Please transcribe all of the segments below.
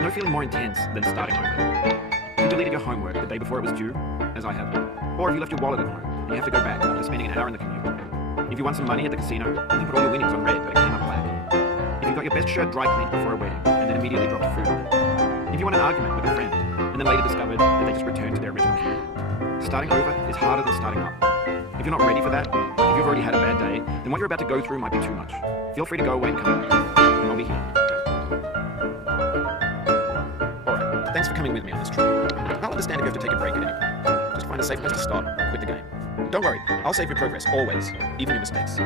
There's no feeling more intense than starting over. If you deleted your homework the day before it was due, as I have, or if you left your wallet at home and you have to go back after spending an hour in the commute. If you won some money at the casino and you put all your winnings on red but it came up black. If you got your best shirt dry cleaned before a wedding and then immediately dropped food. If you won an argument with a friend and then later discovered that they just returned to their original cue. Starting over is harder than starting up. If you're not ready for that, if you've already had a bad day, then what you're about to go through might be too much. Feel free to go away and come back, and I'll be here. Alright, thanks for coming with me on this trip. I'll understand if you have to take a break at any point. Just find a safe place to stop and quit the game. Don't worry, I'll save your progress, always, even your mistakes.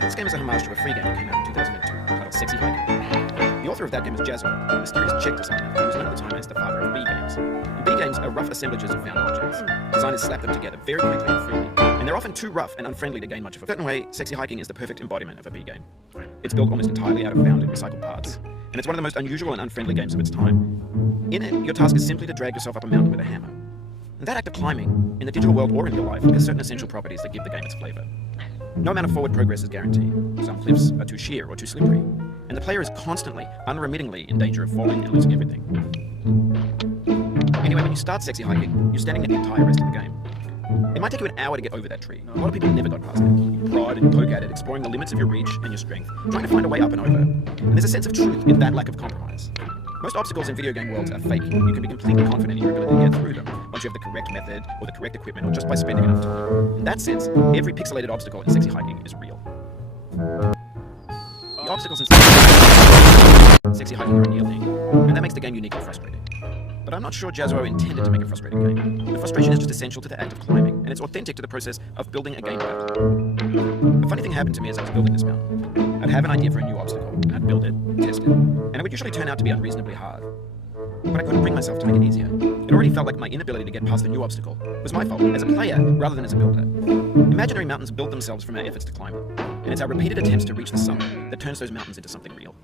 This game is a homage to a free game that came out in 2002, titled Sexy Hiking. The author of that game is Jazzo, a mysterious Czech designer who was known at the time as the father of B games. And B games are rough assemblages of found objects. Designers slap them together very quickly and freely, and they're often too rough and unfriendly to gain much of a certain way. Sexy Hiking is the perfect embodiment of a B game. It's built almost entirely out of found and recycled parts, and it's one of the most unusual and unfriendly games of its time. In it, your task is simply to drag yourself up a mountain with a hammer. And that act of climbing, in the digital world or in real life, has certain essential properties that give the game its flavor. No amount of forward progress is guaranteed. Some cliffs are too sheer or too slippery, and the player is constantly, unremittingly in danger of falling and losing everything. Anyway, when you start Sexy Hiking, you're standing at the entire rest of the game. It might take you an hour to get over that tree. A lot of people never got past it. You prod and poke at it, exploring the limits of your reach and your strength, trying to find a way up and over. And there's a sense of truth in that lack of compromise. Most obstacles in video game worlds are fake. You can be completely confident in your ability to get through them once you have the correct method or the correct equipment or just by spending enough time. In that sense, every pixelated obstacle in Sexy Hiking is real. The obstacles in Sexy Hiking are unyielding, and that makes the game uniquely frustrating. But I'm not sure Jazzo intended to make a frustrating game. The frustration is just essential to the act of climbing, and it's authentic to the process of building a game about it. A funny thing happened to me as I was building this mountain. I'd have an idea for a new obstacle, and I'd build it, test it, and it would usually turn out to be unreasonably hard. But I couldn't bring myself to make it easier. It already felt like my inability to get past the new obstacle was my fault, as a player rather than as a builder. Imaginary mountains build themselves from our efforts to climb them, and it's our repeated attempts to reach the summit that turns those mountains into something real.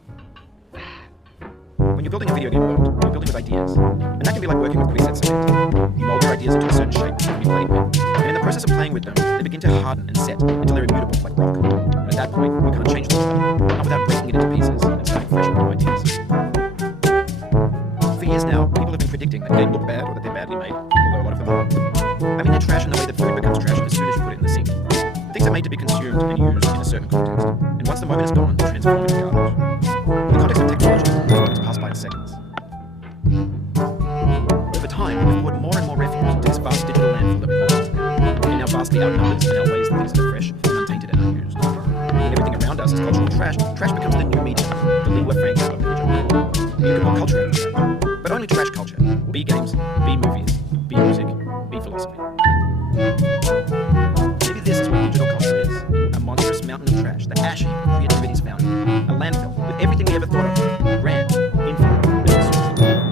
When you're building a video game world, you're building with ideas. And that can be like working with presets cement. You mold your ideas into a certain shape that can be played with. And in the process of playing with them, they begin to harden and set until they're immutable like rock. And at that point, you can't change them, not without breaking it into pieces and starting fresh with new ideas. For years now, people have been predicting that games look bad or that they're badly made, although a lot of them are. I mean, they're trash in the way that food becomes trash as soon as you put it in the sink. Things are made to be consumed and used in a certain context. And once the moment is gone, they transform into garbage. In the context of technology, those moments pass by in seconds. Over time, we've poured more and more refuge into this vast digital landfill that we call internet. It now vastly outnumbers and outweighs the things that are fresh, untainted, and unused. Everything around us is cultural trash. Trash becomes the new medium, the lingua franca of the digital. You can put culture into it, but only trash culture. B games, B movies, B music, B philosophy. Maybe this is what digital culture is. A monstrous mountain of trash, the ash heap where creativity is found. A landfill with everything we ever thought of. Grand, infinite, and unsearchable.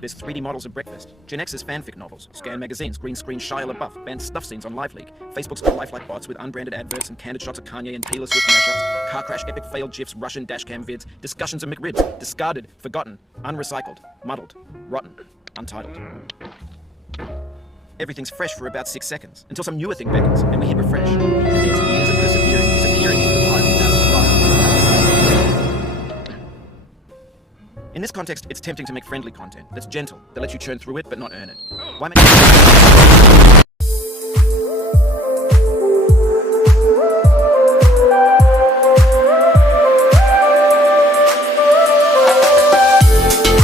There's 3D models of breakfast, Gen X's fanfic novels, scan magazines, green screen Shia LaBeouf, banned stuff scenes on LiveLeak, Facebook's lifelike bots with unbranded adverts and candid shots of Kanye and Taylor Swift mashups, car crash epic failed GIFs, Russian dashcam vids, discussions of McRibs, discarded, forgotten, unrecycled, muddled, rotten, untitled. Everything's fresh for about 6 seconds, until some newer thing beckons, and we hit refresh. And there's years of persevering, disappearing into the pile without a style. In this context, it's tempting to make friendly content that's gentle, that lets you churn through it but not earn it. Why make